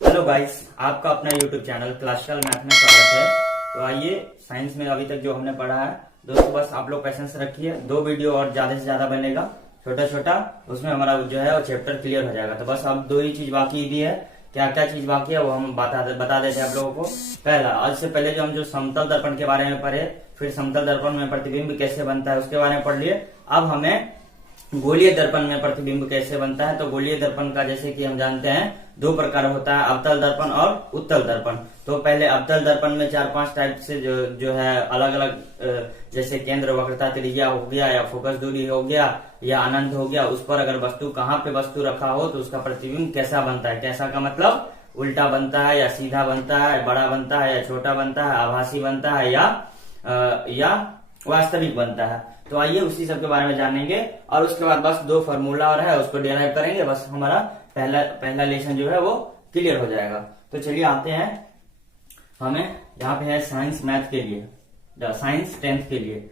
Hello guys, आपका अपना YouTube channel classical math में स्वागत है। तो आइए, साइंस में अभी तक जो हमने पढ़ा है दोस्तों, बस आप लोग पेशेंस रखिए। 2 वीडियो और ज्यादा से ज्यादा बनेगा, छोटा छोटा, उसमें हमारा जो है वो चैप्टर क्लियर हो जाएगा। तो बस अब 2 ही चीज बाकी भी है। क्या क्या चीज बाकी है वो हम बता देते हैं आप लोगों को। पहला, आज से पहले जो समतल दर्पण के बारे में पढ़े, फिर समतल दर्पण में प्रतिबिंब कैसे बनता है उसके बारे में पढ़ लिए। अब हमें गोलीय दर्पण में प्रतिबिंब कैसे बनता है। तो गोलीय दर्पण का जैसे कि हम जानते हैं 2 प्रकार होता है, अवतल दर्पण और उत्तल दर्पण। तो पहले अवतल दर्पण में 4-5 टाइप से जो है अलग अलग, जैसे केंद्र, वक्रता, त्रिज्या हो गया, या फोकस दूरी हो गया, या अनंत हो गया, उस पर अगर वस्तु कहाँ पे वस्तु रखा हो तो उसका प्रतिबिंब कैसा बनता है। कैसा का मतलब उल्टा बनता है, या सीधा बनता है, बड़ा बनता है, या छोटा बनता है, आभासी बनता है, या वास्तविक बनता है। तो आइए उसी सब के बारे में जानेंगे। और उसके बाद बस 2 फार्मूला और है, उसको डिराइव करेंगे। बस हमारा पहला लेसन जो है वो क्लियर हो जाएगा। तो चलिए आते हैं, हमें यहाँ पे है साइंस मैथ के लिए, साइंस 10th के लिए।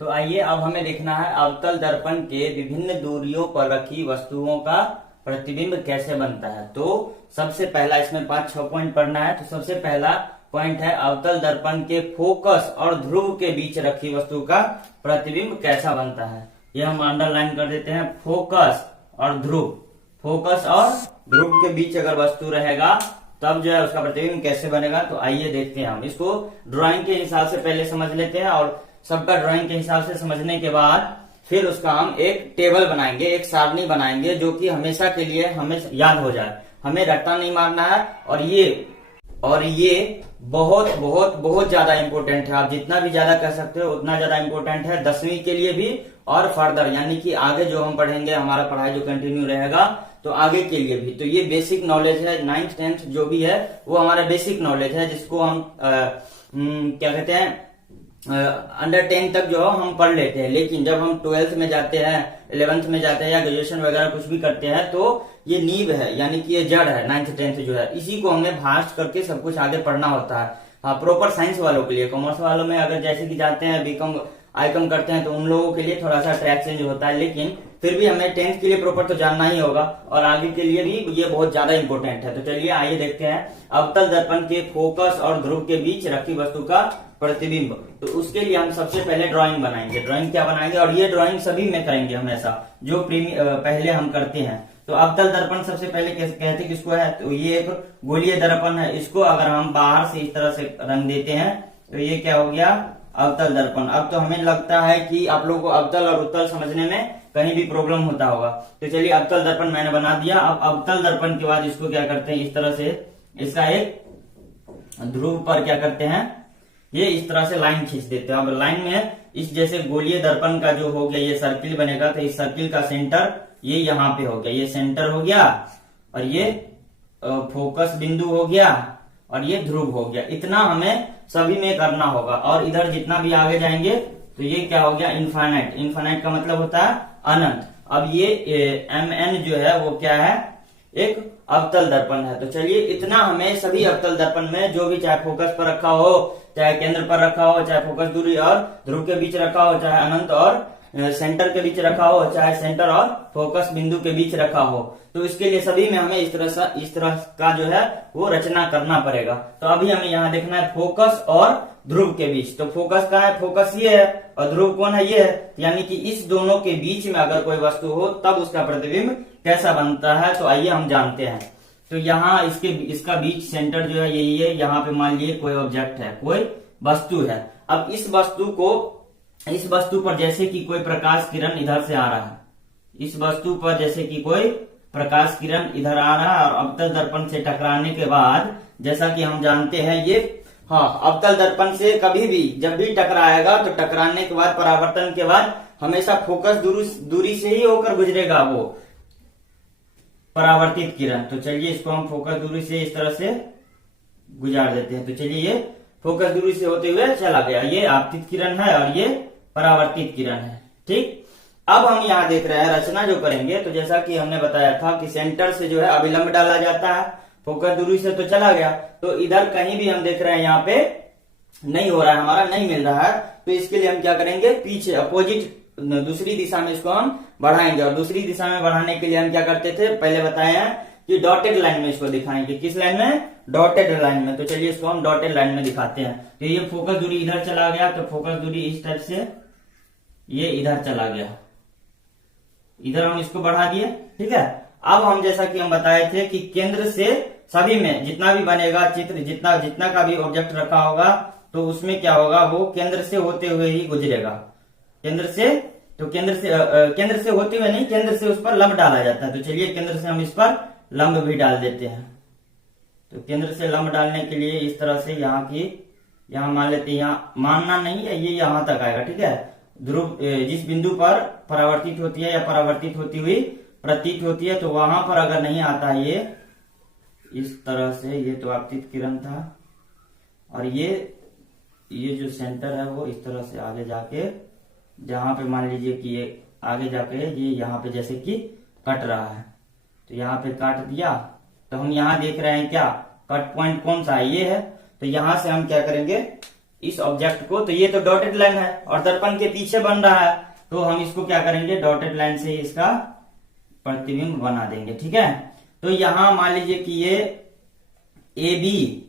तो आइए, अब हमें देखना है अवतल दर्पण के विभिन्न दूरियों पर रखी वस्तुओं का प्रतिबिंब कैसे बनता है। तो सबसे पहला, इसमें 5-6 पॉइंट पढ़ना है। तो सबसे पहला पॉइंट है अवतल दर्पण के फोकस और ध्रुव के बीच रखी वस्तु का प्रतिबिंब कैसा बनता है। यह हम अंडरलाइन कर देते हैं, फोकस और ध्रुव। फोकस और ध्रुव के बीच अगर वस्तु रहेगा तब जो है उसका प्रतिबिंब कैसे बनेगा। तो आइए देखते हैं, हम इसको ड्राइंग के हिसाब से पहले समझ लेते हैं, और सबका ड्राइंग के हिसाब से समझने के बाद फिर उसका हम एक टेबल बनाएंगे, एक सारणी बनाएंगे, जो कि हमेशा के लिए हमें याद हो जाए। हमें रट्टा नहीं मारना है। और ये बहुत बहुत बहुत ज्यादा इंपॉर्टेंट है। आप जितना भी ज्यादा कह सकते हो उतना ज्यादा इंपॉर्टेंट है, 10वीं के लिए भी और फर्दर, यानी कि आगे जो हम पढ़ेंगे, हमारा पढ़ाई जो कंटिन्यू रहेगा तो आगे के लिए भी। तो ये बेसिक नॉलेज है, 9th 10th जो भी है वो हमारा बेसिक नॉलेज है, जिसको हम क्या कहते हैं, अंडर 10 तक जो हम पढ़ लेते हैं। लेकिन जब हम 12th में जाते हैं, 11th में जाते हैं, या ग्रेजुएशन वगैरह कुछ भी करते हैं, तो ये नींव है, यानी कि ये जड़ है। 9th 10th जो है, इसी को हमें भास्ट करके सब कुछ आगे पढ़ना होता है। हाँ, प्रॉपर साइंस वालों के लिए। कॉमर्स वालों में अगर जैसे कि जाते हैं बीकॉम आईकॉम करते हैं तो उन लोगों के लिए थोड़ा सा ट्रैक चेंज होता है, लेकिन फिर भी हमें 10th के लिए प्रॉपर तो जानना ही होगा, और आगे के लिए भी ये बहुत ज्यादा इंपॉर्टेंट है। तो चलिए आइए देखते हैं अवतल दर्पण के फोकस और ध्रुव के बीच रखी वस्तु का प्रतिबिंब। तो उसके लिए हम सबसे पहले ड्राइंग बनाएंगे। ड्राइंग क्या बनाएंगे, और ये ड्राइंग सभी में करेंगे हमेशा, जो पहले हम करते हैं। तो अवतल दर्पण सबसे पहले कहते किसको है, तो ये एक गोलीय दर्पण है। इसको अगर हम बाहर से इस तरह से रंग देते हैं तो ये क्या हो गया, अवतल दर्पण। अब तो हमें लगता है कि आप लोगों को अवतल और उत्तल समझने में कहीं भी प्रॉब्लम होता होगा। तो चलिए, अवतल दर्पण मैंने बना दिया। अब अवतल दर्पण के बाद इसको क्या करते हैं, इस तरह से इसका एक ध्रुव पर क्या करते हैं, ये इस तरह से लाइन खींच देते हैं। अब लाइन में इस जैसे गोलीय दर्पण का जो हो गया ये सर्किल बनेगा, तो इस सर्किल का सेंटर ये यहाँ पे हो गया, ये सेंटर हो गया, और ये फोकस बिंदु हो गया, और ये ध्रुव हो गया। इतना हमें सभी में करना होगा। और इधर जितना भी आगे जाएंगे तो ये क्या हो गया, इनफाइनाइट। इनफाइनाइट का मतलब होता है अनंत। अब ये MN जो है वो क्या है, एक अवतल दर्पण है। तो चलिए, इतना हमें सभी अवतल दर्पण में जो भी, चाहे फोकस पर रखा हो, चाहे केंद्र पर रखा हो, चाहे फोकस दूरी और ध्रुव के बीच रखा हो, चाहे अनंत और सेंटर के बीच रखा हो, चाहे सेंटर और फोकस बिंदु के बीच रखा हो, तो इसके लिए सभी में हमें इस तरह का जो है वो रचना करना पड़ेगा। तो अभी हमें यहाँ देखना है फोकस और ध्रुव के बीच। तो फोकस का है, फोकस ये है, और ध्रुव कौन है, ये है। यानी कि इस दोनों के बीच में अगर कोई वस्तु हो तब उसका प्रतिबिंब कैसा बनता है। तो आइए हम जानते हैं। तो यहाँ इसका बीच सेंटर जो है यही है। यहाँ पे मान लिए कोई ऑब्जेक्ट है, कोई वस्तु है। अब इस वस्तु पर जैसे कि कोई प्रकाश किरण इधर से आ रहा है, इस वस्तु पर जैसे कि कोई प्रकाश किरण इधर आ रहा है, और अवतल दर्पण से टकराने के बाद, जैसा कि हम जानते हैं ये, हाँ, अवतल दर्पण से कभी भी जब भी टकराएगा तो टकराने के बाद, परावर्तन के बाद, हमेशा फोकस दूरी से ही होकर गुजरेगा वो परावर्तित किरण। तो चलिए, इसको हम फोकस दूरी से इस तरह से गुजार देते हैं। तो चलिए, ये फोकस दूरी से होते हुए चला गया। ये आपतित किरण है और ये परावर्तित किरण है। ठीक, अब हम यहाँ देख रहे हैं रचना जो करेंगे। तो जैसा कि हमने बताया था कि सेंटर से जो है अभिलंब डाला जाता है, फोकस दूरी से तो चला गया, तो इधर कहीं भी हम देख रहे हैं यहाँ पे नहीं हो रहा है, हमारा नहीं मिल रहा है। तो इसके लिए हम क्या करेंगे, पीछे अपोजिट दूसरी दिशा में इसको हम बढ़ाएंगे। और दूसरी दिशा में बढ़ाने के लिए हम क्या करते थे, पहले बताए हैं कि डॉटेड लाइन में इसको दिखाएंगे। किस लाइन में, डॉटेड लाइन में। तो चलिए इसको हम डॉटेड लाइन में दिखाते हैं। तो ये फोकस दूरी इधर चला गया, तो फोकस दूरी इस टाइप से ये इधर चला गया, इधर हम इसको बढ़ा दिए, ठीक है। अब हम जैसा कि हम बताए थे कि केंद्र से सभी में जितना भी बनेगा चित्र, जितना का भी ऑब्जेक्ट रखा होगा, तो उसमें क्या होगा, वो केंद्र से होते हुए ही गुजरेगा। केंद्र से होते हुए नहीं, केंद्र से उस पर लंब डाला जाता है। तो चलिए केंद्र से हम इस पर लंब भी डाल देते हैं। तो केंद्र से लंब डालने के लिए इस तरह से यहाँ मान लेते हैं, यहाँ मानना नहीं है, ये यहाँ तक आएगा, ठीक है। ध्रुव जिस बिंदु पर परावर्तित होती है या परावर्तित होती हुई प्रतीत होती है, तो वहां पर अगर नहीं आता ये इस तरह से, ये तो आपतित किरण था, और ये जो सेंटर है वो इस तरह से आगे जाके, जहां पे मान लीजिए कि ये आगे जाके ये यहाँ पे जैसे कि कट रहा है, तो यहाँ पे काट दिया। तो हम यहाँ देख रहे हैं क्या, कट पॉइंट कौन सा है, ये है। तो यहां से हम क्या करेंगे, इस ऑब्जेक्ट को, तो ये तो डॉटेड लाइन है और दर्पण के पीछे बन रहा है, तो हम इसको क्या करेंगे, डॉटेड लाइन से इसका प्रतिबिंब बना देंगे, ठीक है। तो यहां मान लीजिए कि ये ए बी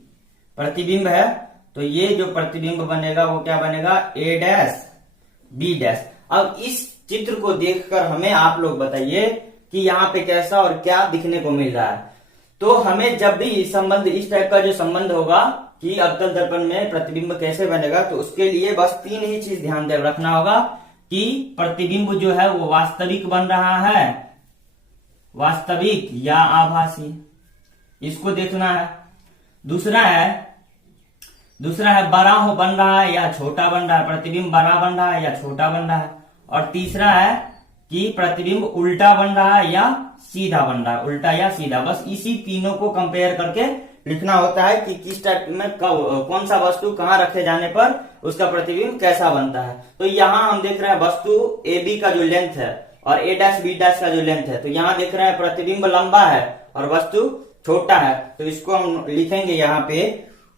प्रतिबिंब है, तो ये जो प्रतिबिंब बनेगा वो क्या बनेगा, ए डैश बी डैश। अब इस चित्र को देखकर हमें आप लोग बताइए कि यहाँ पे कैसा और क्या दिखने को मिल रहा है। तो हमें जब भी संबंध, इस टाइप का जो संबंध होगा कि अवतल दर्पण में प्रतिबिंब कैसे बनेगा, तो उसके लिए बस 3 ही चीज ध्यान दे रखना होगा कि प्रतिबिंब जो है वो वास्तविक बन रहा है, वास्तविक या आभासी, इसको देखना है। दूसरा है बड़ा हो बन रहा है या छोटा बन रहा है, प्रतिबिंब बड़ा बन रहा है या छोटा बन रहा है। और तीसरा है कि प्रतिबिंब उल्टा बन रहा है या सीधा बन रहा है, उल्टा या सीधा। बस इसी तीनों को कंपेयर करके लिखना होता है कि किस टाइप में कौन सा वस्तु कहाँ रखे जाने पर उसका प्रतिबिंब कैसा बनता है। तो यहाँ हम देख रहे हैं वस्तु ए बी का जो लेंथ है और ए डैश बी डैश का जो लेंथ है, तो यहाँ देख रहे हैं प्रतिबिंब लंबा है और वस्तु छोटा है। तो इसको हम लिखेंगे यहाँ पे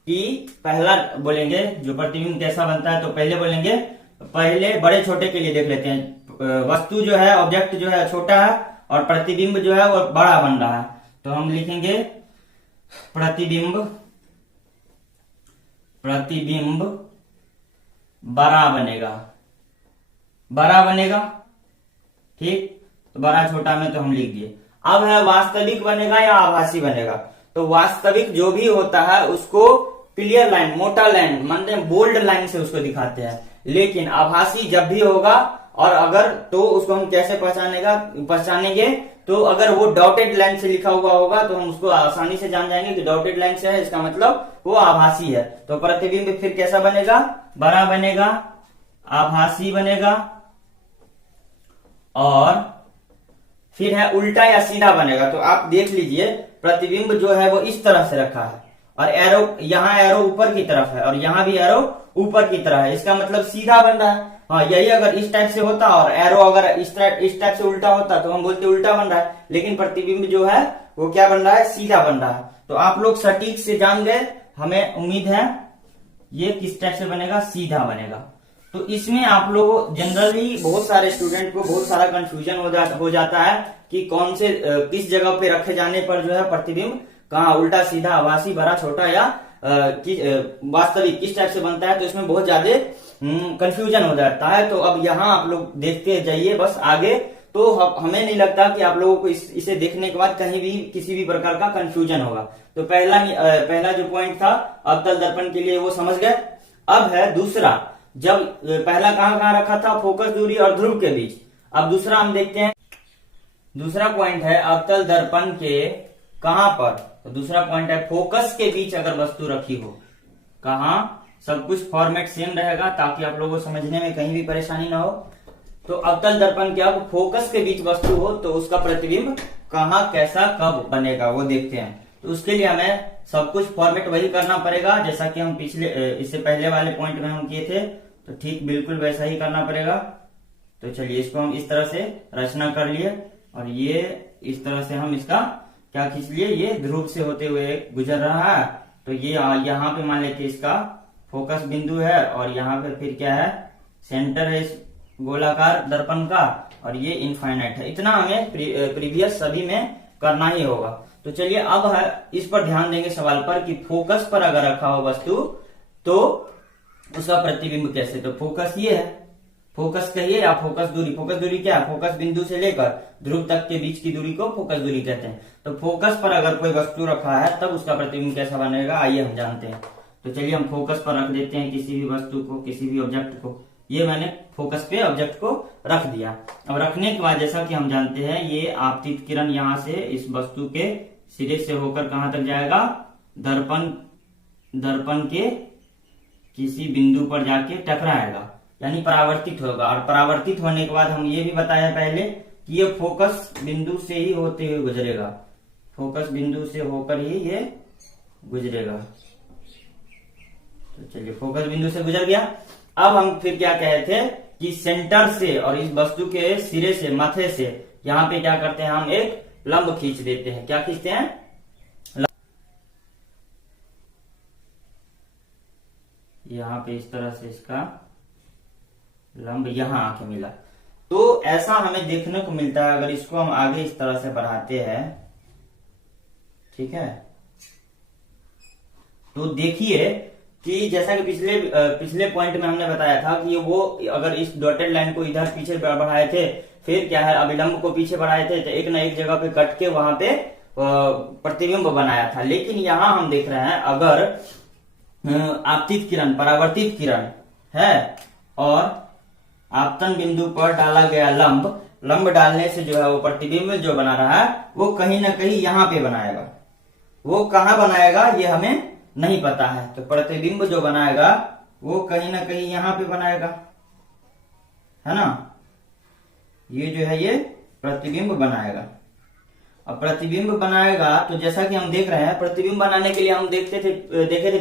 कि पहला बोलेंगे जो प्रतिबिंब कैसा बनता है, तो पहले बोलेंगे, पहले बड़े छोटे के लिए देख लेते हैं। वस्तु जो है, ऑब्जेक्ट जो है छोटा है और प्रतिबिंब जो है वो बड़ा बन रहा है। तो हम लिखेंगे प्रतिबिंब बड़ा बनेगा, ठीक। तो बड़ा छोटा में तो हम लिख दिए। अब है वास्तविक बनेगा या आभासी बनेगा। तो वास्तविक जो भी होता है उसको क्लियर लाइन, मोटा लाइन, मानते बोल्ड लाइन से उसको दिखाते हैं। लेकिन आभासी जब भी होगा और अगर, तो उसको हम कैसे पहचानेंगे, तो अगर वो डॉटेड लाइन से लिखा हुआ होगा तो हम उसको आसानी से जान जाएंगे कि डॉटेड लाइन से है, इसका मतलब वो आभासी है। तो प्रतिबिंब फिर कैसा बनेगा, बड़ा बनेगा, आभासी बनेगा। और फिर है उल्टा या सीधा बनेगा। तो आप देख लीजिए प्रतिबिंब जो है वो इस तरह से रखा है और एरो, यहाँ एरो ऊपर की तरफ है और यहाँ भी एरो ऊपर की तरफ है, इसका मतलब सीधा बन रहा है। हाँ, यही अगर इस टाइप से होता और एरो अगर इस टाइप से उल्टा होता तो हम बोलते उल्टा बन रहा है। लेकिन प्रतिबिंब जो है वो क्या बन रहा है, सीधा बन रहा है। तो आप लोग सटीक से जान गए, हमें उम्मीद है। ये किस टाइप से बनेगा, सीधा बनेगा। तो इसमें आप लोग जनरली बहुत सारे स्टूडेंट को बहुत सारा कंफ्यूजन हो जाता है कि कौन से किस जगह पे रखे जाने पर जो है प्रतिबिंब कहाँ उल्टा सीधा आभासी बड़ा छोटा या वास्तविक किस टाइप से बनता है। तो इसमें बहुत ज्यादा कंफ्यूजन हो जाता है। तो अब यहाँ आप लोग देखते जाइए बस आगे, तो हमें नहीं लगता कि आप लोगों को इसे देखने के बाद कहीं भी किसी भी प्रकार का कंफ्यूजन होगा। तो पहला जो पॉइंट था अवतल दर्पण के लिए वो समझ गए। अब है दूसरा, जब पहला कहाँ रखा था, फोकस दूरी और ध्रुव के बीच। अब दूसरा हम देखते हैं, दूसरा पॉइंट है अवतल दर्पण के कहां पर, तो दूसरा पॉइंट है फोकस के बीच अगर वस्तु रखी हो, कहां, सब कुछ फॉर्मेट सेम रहेगा ताकि आप लोगों को समझने में कहीं भी परेशानी ना हो। तो अवतल दर्पण के अब फोकस के बीच वस्तु हो तो उसका प्रतिबिंब कहां, कैसा, कब बनेगा वो देखते हैं। तो उसके लिए हमें सब कुछ फॉर्मेट वही करना पड़ेगा जैसा कि हम इससे पहले वाले पॉइंट में हम किए थे, तो ठीक बिल्कुल वैसा ही करना पड़ेगा। तो चलिए इसको हम इस तरह से रचना कर लिए और ये इस तरह से हम इसका क्या खींच लिए, ये ध्रुव से होते हुए गुजर रहा है। तो ये यहाँ पे मान लेते इसका फोकस बिंदु है और यहाँ पे फिर क्या है, सेंटर है इस गोलाकार दर्पण का, और ये इनफाइनाइट है। इतना हमें प्रीवियस सभी में करना ही होगा। तो चलिए अब है इस पर ध्यान देंगे सवाल पर कि फोकस पर अगर रखा हो वस्तु तो उसका प्रतिबिंब कैसे। तो फोकस ये है, फोकस कहिए या फोकस दूरी। फोकस दूरी क्या है? फोकस बिंदु से लेकर ध्रुव तक के बीच की दूरी को फोकस दूरी कहते हैं। तो फोकस पर अगर कोई वस्तु रखा है तब उसका प्रतिबिंब कैसा बनेगा, आइए हम जानते हैं। तो चलिए हम फोकस पर रख देते हैं किसी भी वस्तु को, किसी भी ऑब्जेक्ट को। ये मैंने फोकस पे ऑब्जेक्ट को रख दिया। अब रखने के बाद जैसा कि हम जानते हैं ये आपतित किरण यहाँ से इस वस्तु के सिरे से होकर कहां तक जाएगा, दर्पण के किसी बिंदु पर जाके टकराएगा, यानी परावर्तित होगा। और परावर्तित होने के बाद हम ये भी बताया पहले कि ये फोकस बिंदु से ही होते हुए गुजरेगा, फोकस बिंदु से होकर ही ये गुजरेगा। तो चलिए फोकस बिंदु से गुजर गया। अब हम फिर क्या कहे थे कि सेंटर से और इस वस्तु के सिरे से, माथे से यहाँ पे क्या करते हैं, हम एक लंब खींच देते हैं। क्या खींचते हैं? यहाँ पे इस तरह से इसका लंब यहां आके मिला। तो ऐसा हमें देखने को मिलता है। अगर इसको हम आगे इस तरह से बढ़ाते हैं, ठीक है, तो देखिए कि जैसा कि पिछले पॉइंट में हमने बताया था कि वो अगर इस डॉटेड लाइन को इधर पीछे बढ़ाए थे, फिर क्या है अभिलंब को पीछे बढ़ाए थे, तो एक ना एक जगह पे कट के वहां पे प्रतिबिंब बनाया था। लेकिन यहां हम देख रहे हैं अगर आपतित किरण, परावर्तित किरण है और आपतन बिंदु पर डाला गया लंब डालने से जो है वो प्रतिबिंब जो बना रहा है वो कहीं ना कहीं यहाँ पे बनाएगा। वो कहाँ बनाएगा ये हमें नहीं पता है। तो प्रतिबिंब जो बनाएगा वो कहीं ना कहीं यहाँ पे बनाएगा, है ना। ये जो है ये प्रतिबिंब बनाएगा। अब प्रतिबिंब बनाएगा तो जैसा कि हम देख रहे हैं, प्रतिबिंब बनाने के लिए हम देखे थे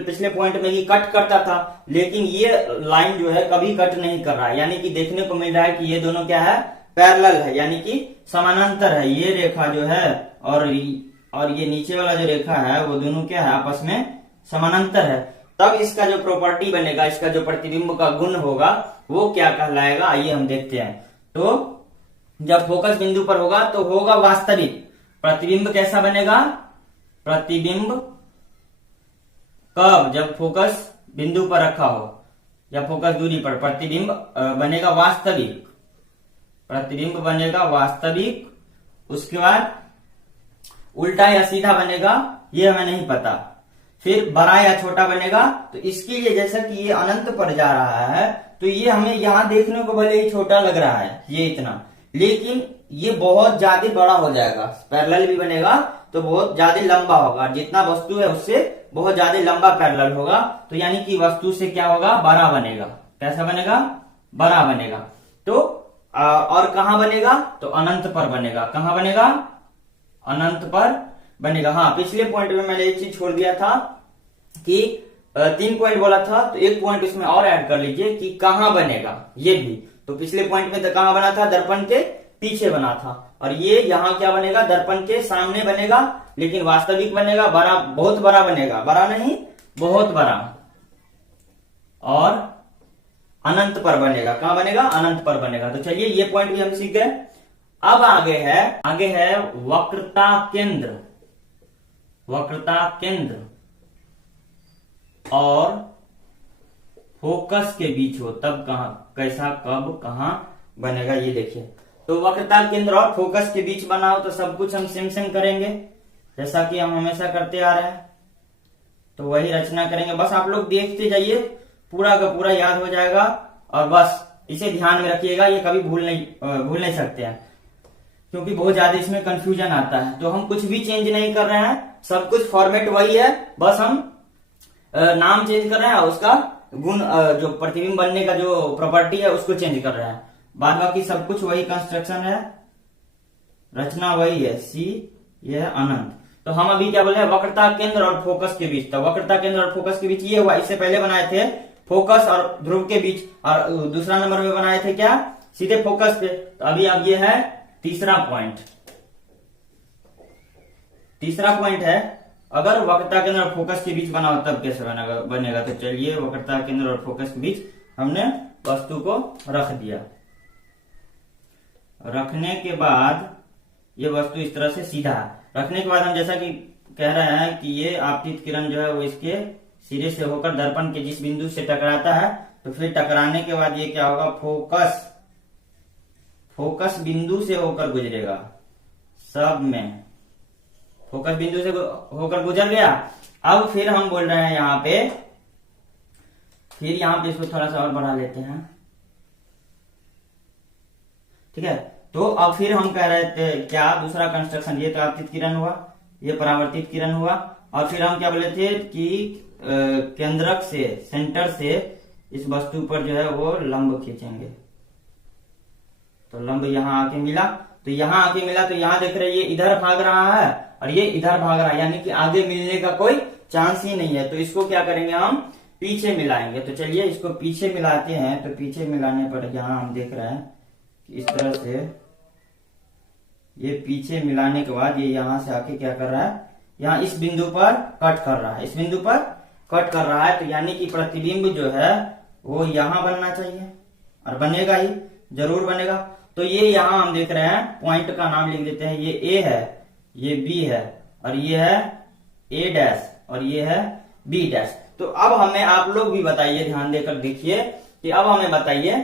पिछले पॉइंट में कि कट करता था, लेकिन ये लाइन जो है कभी कट नहीं कर रहा है। यानी कि देखने को मिल रहा है कि ये दोनों क्या है, पैरेलल है, यानी कि समानांतर है। ये रेखा जो है और ये नीचे वाला जो रेखा है वो दोनों क्या है, आपस में समानांतर है। तब इसका जो प्रॉपर्टी बनेगा, इसका जो प्रतिबिंब का गुण होगा वो क्या कहलाएगा, आइए हम देखते हैं। तो जब फोकस बिंदु पर होगा तो होगा वास्तविक प्रतिबिंब। कैसा बनेगा? प्रतिबिंब कब? जब फोकस बिंदु पर रखा हो या फोकस दूरी पर, प्रतिबिंब बनेगा वास्तविक, प्रतिबिंब बनेगा वास्तविक। उसके बाद उल्टा या सीधा बनेगा ये हमें नहीं पता। फिर बड़ा या छोटा बनेगा। तो इसके लिए जैसा कि ये अनंत पर जा रहा है तो ये हमें यहां देखने को भले ही छोटा लग रहा है, ये इतना, लेकिन ये बहुत ज्यादा बड़ा हो जाएगा। पैरेलल भी बनेगा तो बहुत ज्यादा लंबा होगा, जितना वस्तु है उससे बहुत ज्यादा लंबा पैरेलल होगा। तो यानी कि वस्तु से क्या होगा, बड़ा बनेगा। कैसा बनेगा? बड़ा बनेगा। तो और कहां बनेगा? तो अनंत पर बनेगा। कहां बनेगा? अनंत पर बनेगा। हाँ, पिछले पॉइंट में मैंने एक चीज छोड़ दिया था कि 3 पॉइंट बोला था, तो 1 पॉइंट इसमें और ऐड कर लीजिए कि कहां बनेगा ये भी। तो पिछले पॉइंट में तो कहां बना था, दर्पण के पीछे बना था, और ये यहाँ क्या बनेगा, दर्पण के सामने बनेगा, लेकिन वास्तविक बनेगा बड़ा, बहुत बड़ा बनेगा, बड़ा नहीं बहुत बड़ा, और अनंत पर बनेगा। कहां बनेगा? अनंत पर बनेगा। तो चलिए ये पॉइंट भी हम सीख गए। अब आगे है वक्रता केंद्र, वक्रता केंद्र और फोकस के बीच हो तब कहां, कैसा, कब, कहां बनेगा, ये देखिए। तो वक्रता केंद्र और फोकस के बीच बना हो तो सब कुछ हम सेम करेंगे जैसा कि हम हमेशा करते आ रहे हैं। तो वही रचना करेंगे, बस आप लोग देखते जाइए, पूरा का पूरा याद हो जाएगा। और बस इसे ध्यान में रखिएगा, ये कभी भूल नहीं सकते हैं, क्योंकि बहुत ज्यादा इसमें कंफ्यूजन आता है। तो हम कुछ भी चेंज नहीं कर रहे हैं, सब कुछ फॉर्मेट वही है, बस हम नाम चेंज कर रहे हैं, उसका गुण जो प्रतिबिंब बनने का जो प्रॉपर्टी है उसको चेंज कर रहे हैं। बाद बाकी सब कुछ वही कंस्ट्रक्शन है, रचना वही है। सी ये है अनंत। तो हम अभी क्या बोल रहे हैं, वक्रता केंद्र और फोकस के बीच। तो वक्रता केंद्र और फोकस के बीच ये हुआ। इससे पहले बनाए थे फोकस और ध्रुव के बीच, और दूसरा नंबर में बनाए थे क्या, सीधे फोकस पे। तो अभी अब ये है तीसरा पॉइंट। तीसरा पॉइंट है अगर वक्रता केंद्र और फोकस के बीच बना हो तब कैसे बनेगा। तो चलिए वक्रता केंद्र और फोकस के बीच हमने वस्तु को रख दिया। रखने के बाद ये वस्तु इस तरह से सीधा रखने के बाद हम जैसा कि कह रहे हैं कि ये आपतित किरण जो है वो इसके सिरे से होकर दर्पण के जिस बिंदु से टकराता है, तो फिर टकराने के बाद ये क्या होगा, फोकस बिंदु से होकर गुजरेगा। सब में फोकस बिंदु से होकर गुजर गया। अब फिर हम बोल रहे हैं यहाँ पे, फिर यहाँ पे इसको थोड़ा सा और बढ़ा लेते हैं, ठीक है। तो अब फिर हम कह रहे थे क्या, दूसरा कंस्ट्रक्शन, ये तो आपतित किरण हुआ, ये परावर्तित किरण हुआ, और फिर हम क्या बोले थे कि केंद्रक से, सेंटर से इस वस्तु पर जो है वो लंब खींचेंगे। तो लंब यहाँ आके मिला, तो यहाँ आके मिला, तो यहाँ देख रहे हैं ये इधर भाग रहा है और ये इधर भाग रहा है, यानी कि आगे मिलने का कोई चांस ही नहीं है। तो इसको क्या करेंगे, हम पीछे मिलाएंगे। तो चलिए इसको पीछे मिलाते हैं। तो पीछे मिलाने पर यहाँ हम देख रहे हैं कि इस तरह से ये पीछे मिलाने के बाद ये यहाँ से आके क्या कर रहा है, यहाँ इस बिंदु पर कट कर रहा है, इस बिंदु पर कट कर रहा है। तो यानी कि प्रतिबिंब जो है वो यहाँ बनना चाहिए, और बनेगा ही, जरूर बनेगा। तो ये यहाँ हम देख रहे हैं, पॉइंट का नाम लिख देते हैं, ये ए है, ये बी है, और ये है ए डैश, और ये है बी डैश। तो अब हमें आप लोग भी बताइए, ध्यान देकर देखिए कि अब हमें बताइए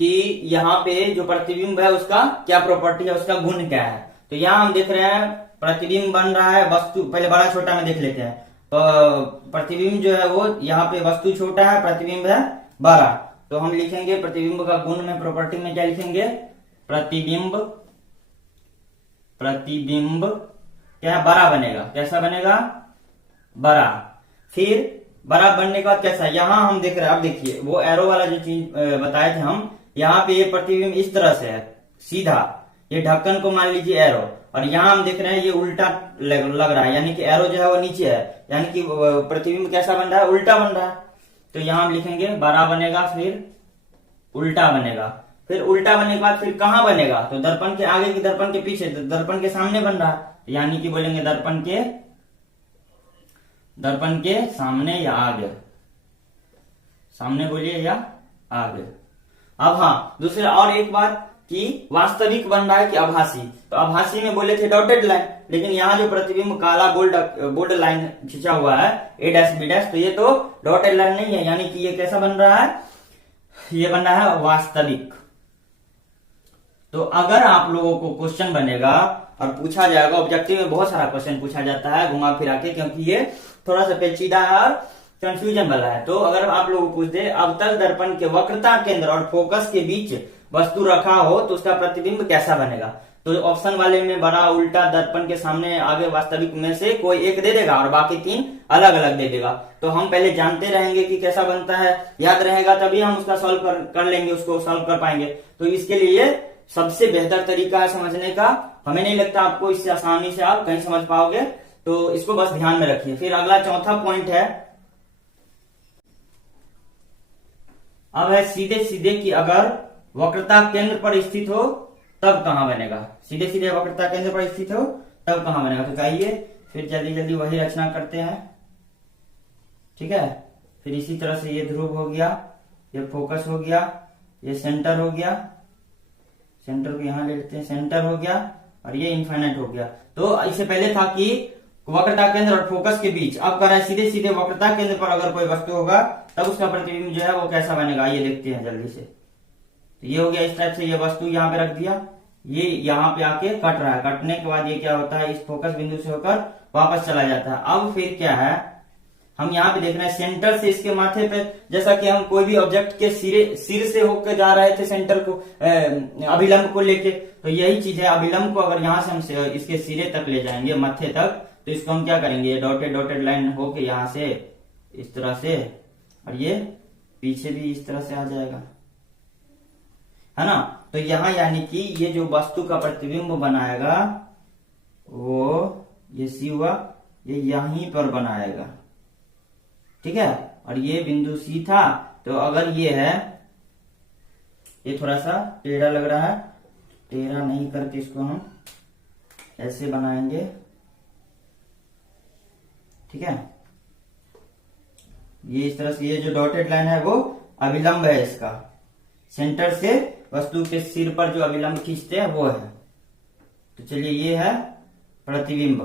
कि यहाँ पे जो प्रतिबिंब है उसका क्या प्रॉपर्टी है, उसका गुण क्या है। तो यहाँ हम देख रहे हैं प्रतिबिंब बन रहा है, वस्तु पहले बड़ा छोटा में देख लेते हैं। तो प्रतिबिंब जो है वो यहाँ पे वस्तु छोटा है, प्रतिबिंब है बड़ा। तो हम लिखेंगे प्रतिबिंब का गुण में, प्रॉपर्टी में क्या लिखेंगे, प्रतिबिंब क्या है, बड़ा बनेगा। कैसा बनेगा, बड़ा। फिर बड़ा बनने के बाद कैसा, यहाँ हम देख रहे हैं, अब देखिए वो एरो वाला जो चीज बताए थे हम, यहाँ पे ये प्रतिबिंब इस तरह से है सीधा, ये ढक्कन को मान लीजिए एरो, और यहाँ हम देख रहे हैं ये उल्टा लग रहा है, यानी कि एरो जो है वो नीचे है, यानी कि प्रतिबिंब कैसा बन रहा है, उल्टा बन रहा है। तो यहाँ हम लिखेंगे बड़ा बनेगा, फिर उल्टा बनेगा, फिर उल्टा बनने के बाद फिर कहाँ बनेगा, तो दर्पण के आगे की दर्पण के पीछे, दर्पण के सामने बन रहा है, यानी कि बोलेंगे दर्पण के सामने या आगे, सामने बोलिए या आगे। अब हाँ, दूसरा और एक बात कि वास्तविक बन रहा है कि आभासी। तो आभासी में बोले थे डॉटेड लाइन, लेकिन यहाँ जो प्रतिबिंब काला बोल्ड लाइन खींचा हुआ है ए डैश बी डैश, तो ये तो डॉटेड लाइन नहीं है, यानी कि ये कैसा बन रहा है, ये बन रहा है वास्तविक। तो अगर आप लोगों को क्वेश्चन बनेगा और पूछा जाएगा, ऑब्जेक्टिव में बहुत सारा क्वेश्चन पूछा जाता है घुमा फिरा के, क्योंकि ये थोड़ा सा पेचीदा है और कंफ्यूजन वाला है। तो अगर आप लोग को पूछ दे अवतल दर्पण के वक्रता केंद्र और फोकस के बीच वस्तु रखा हो तो उसका प्रतिबिंब कैसा बनेगा, तो ऑप्शन वाले में बड़ा, उल्टा, दर्पण के सामने, आगे, वास्तविक में से कोई एक दे देगा और बाकी 3 अलग अलग दे देगा। तो हम पहले जानते रहेंगे कि कैसा बनता है, याद रहेगा तभी हम उसका सॉल्व कर लेंगे, उसको सॉल्व कर पाएंगे। तो इसके लिए सबसे बेहतर तरीका है समझने का, हमें नहीं लगता आपको इससे आसानी से आप कहीं समझ पाओगे, तो इसको बस ध्यान में रखिए। फिर अगला चौथा पॉइंट है, अब है सीधे सीधे कि अगर वक्रता केंद्र पर स्थित हो तब कहां बनेगा, सीधे सीधे वक्रता केंद्र पर स्थित हो तब कहां बनेगा। तो आइए फिर जल्दी जल्दी वही रचना करते हैं, ठीक है। फिर इसी तरह से ये ध्रुव हो गया, ये फोकस हो गया, ये सेंटर हो गया, सेंटर को यहां ले लेते हैं, सेंटर हो गया, और ये इनफाइनाइट हो गया। तो इससे पहले था कि वक्रता केंद्र और फोकस के बीच, अब कर रहा है सीधे सीधे वक्रता केंद्र पर अगर कोई वस्तु होगा तब उसका प्रतिबिंब जो है वो कैसा बनेगा, ये देखते हैं जल्दी से। तो ये हो गया इस टाइप से, ये वस्तु यहाँ पे रख दिया, ये यहाँ पे आके कट रहा है, कटने के बाद ये क्या होता है, इस फोकस बिंदु से होकर वापस चला जाता है। अब फिर क्या है, हम यहाँ पे देख रहे हैं सेंटर से इसके माथे पे, जैसा कि हम कोई भी ऑब्जेक्ट के सिर से होकर जा रहे थे सेंटर को, अभिलंब को लेके, तो यही चीज है, अभिलंब को अगर यहाँ से हम इसके सिरे तक ले जाएंगे, मथे तक, तो इसको हम क्या करेंगे, डॉटेड लाइन होके यहाँ से इस तरह से, और ये पीछे भी इस तरह से आ जाएगा, है ना। तो यहाँ यानी कि ये जो वस्तु का प्रतिबिंब बनाएगा वो ये सी हुआ, ये यहीं पर बनाएगा, ठीक है। और ये बिंदु सी था, तो अगर ये है, ये थोड़ा सा टेढ़ा लग रहा है, टेढ़ा नहीं करके इसको हम ऐसे बनाएंगे, ठीक है। ये इस तरह से, ये जो डॉटेड लाइन है वो अभिलंब है इसका, सेंटर से वस्तु के सिर पर जो अभिलंब खींचते हैं वो है। तो चलिए ये है प्रतिबिंब।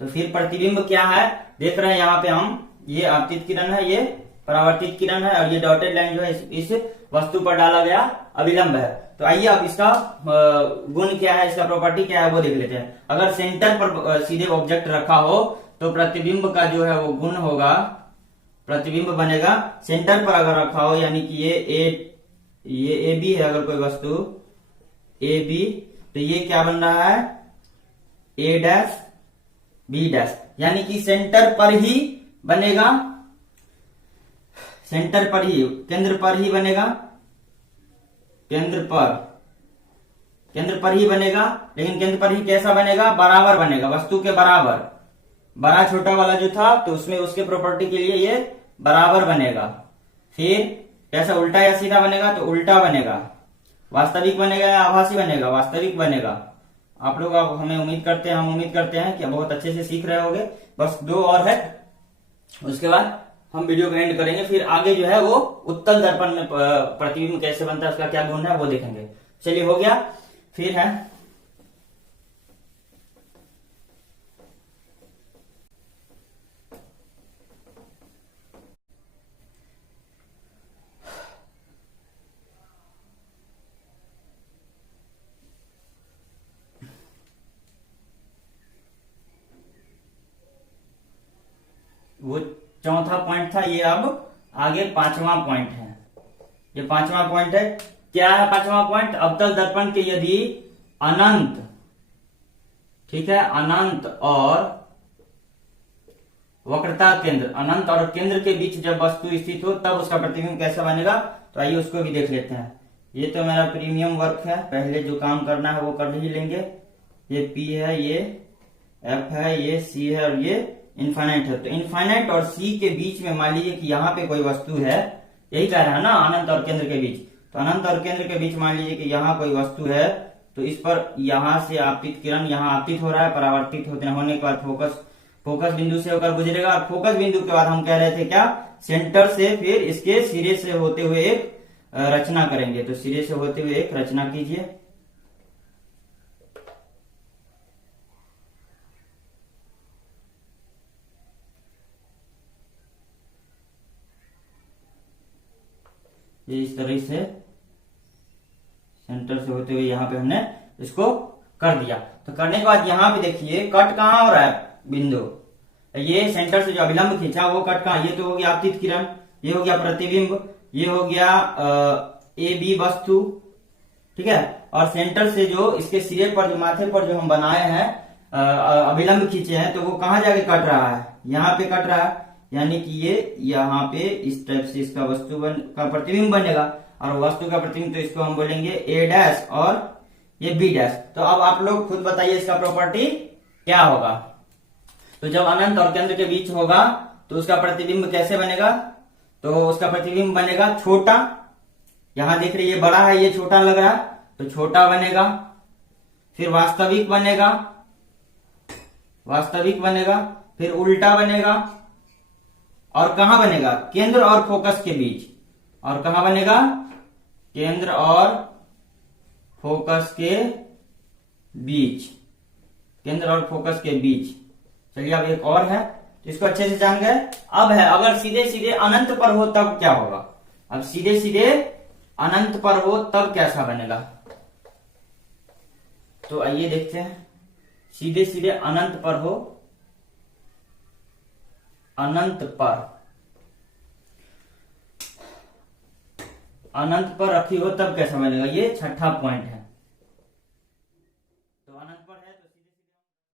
तो फिर प्रतिबिंब क्या है देख रहे हैं यहाँ पे हम, ये आपतित किरण है, ये परावर्तित किरण है, और ये डॉटेड लाइन जो है इस वस्तु पर डाला गया अभिलंब है। तो आइए अब इसका गुण क्या है, इसका प्रॉपर्टी क्या है वो देख लेते हैं। अगर सेंटर पर सीधे ऑब्जेक्ट रखा हो तो प्रतिबिंब का जो है वो गुण होगा, प्रतिबिंब बनेगा सेंटर पर अगर रखा हो, यानी कि ये ए बी है अगर कोई वस्तु ए बी, तो ये क्या बन रहा है ए डैश बी डैश, यानी कि सेंटर पर ही बनेगा, सेंटर पर ही, केंद्र पर ही बनेगा, केंद्र पर ही बनेगा। लेकिन केंद्र पर ही कैसा बनेगा, बराबर बनेगा, वस्तु के बराबर। बड़ा छोटा वाला जो था तो उसमें उसके प्रॉपर्टी के लिए ये बराबर बनेगा। फिर कैसा, उल्टा या सीधा बनेगा, तो उल्टा बनेगा। वास्तविक बनेगा या आभासी बनेगा, वास्तविक बनेगा। आप लोग हम उम्मीद करते हैं कि बहुत अच्छे से सीख रहे होंगे। बस 2 और है, उसके बाद हम वीडियो को एंड करेंगे। फिर आगे जो है वो उत्तल दर्पण में प्रतिबिंब कैसे बनता है, उसका क्या गुण है वो देखेंगे। चलिए हो गया। फिर है वो चौथा पॉइंट था, ये अब आगे 5वां पॉइंट है। ये 5वां पॉइंट है। क्या है 5वां पॉइंट, अवतल दर्पण के यदि अनंत, ठीक है, अनंत और वक्रता केंद्र, अनंत और केंद्र के बीच जब वस्तु स्थित हो तब उसका प्रतिबिंब कैसा बनेगा। तो आइए उसको भी देख लेते हैं। ये तो मेरा प्रीमियम वर्क है, पहले जो काम करना है वो कर ही लेंगे। ये P है, ये F है, ये C है और ये इनफाइनाइट है। तो इनफाइनाइट और C के बीच में मान लीजिए कि यहाँ पे कोई वस्तु है, यही कह रहा है ना, अनंत और केंद्र के बीच। तो अनंत और केंद्र के बीच मान लीजिए कि यहाँ कोई वस्तु है, तो इस पर यहाँ से आपतित किरण यहाँ आपतित हो रहा है, परावर्तित होने के बाद फोकस बिंदु से होकर गुजरेगा। और फोकस बिंदु के बाद हम कह रहे थे क्या, सेंटर से फिर इसके सिरे से होते हुए एक रचना करेंगे। तो सिरे से होते हुए एक रचना कीजिए। ये इस तरह से सेंटर से होते हुए यहाँ पे हमने इसको कर दिया। तो करने के बाद यहाँ पे देखिए कट कहाँ हो रहा है बिंदु, ये सेंटर से जो अभिलंब खींचा वो कट कहाँ, ये तो हो गया आपतित किरण, ये हो गया प्रतिबिंब, ये हो गया ए बी वस्तु, ठीक है। और सेंटर से जो इसके सिरे पर जो माथे पर जो हम बनाए हैं अभिलंब खींचे हैं, तो वो कहाँ जाके कट रहा है, यहाँ पे कट रहा है, यानी कि ये यहाँ पे इस टाइप से इसका वस्तु का प्रतिबिंब बनेगा। और वस्तु का प्रतिबिंब तो इसको हम बोलेंगे ए डैश और ये बी डैश। तो अब आप लोग खुद बताइए इसका प्रॉपर्टी क्या होगा। तो जब अनंत और केंद्र के बीच होगा तो उसका प्रतिबिंब कैसे बनेगा, तो उसका प्रतिबिंब बनेगा छोटा। यहां देख रहे ये बड़ा है, ये छोटा लग रहा है, तो छोटा बनेगा। फिर वास्तविक बनेगा, फिर उल्टा बनेगा। और कहां बनेगा, केंद्र और फोकस के बीच। और कहां बनेगा, केंद्र और फोकस के बीच, केंद्र और फोकस के बीच। चलिए अब एक और है, तो इसको अच्छे से जान गए। अब है अगर सीधे सीधे अनंत पर हो तब क्या होगा। अब सीधे सीधे अनंत पर हो तब कैसा बनेगा, तो आइए देखते हैं। सीधे सीधे अनंत पर हो, अनंत पर रखी हो तब कैसा बनेगा, ये 6ठा पॉइंट है।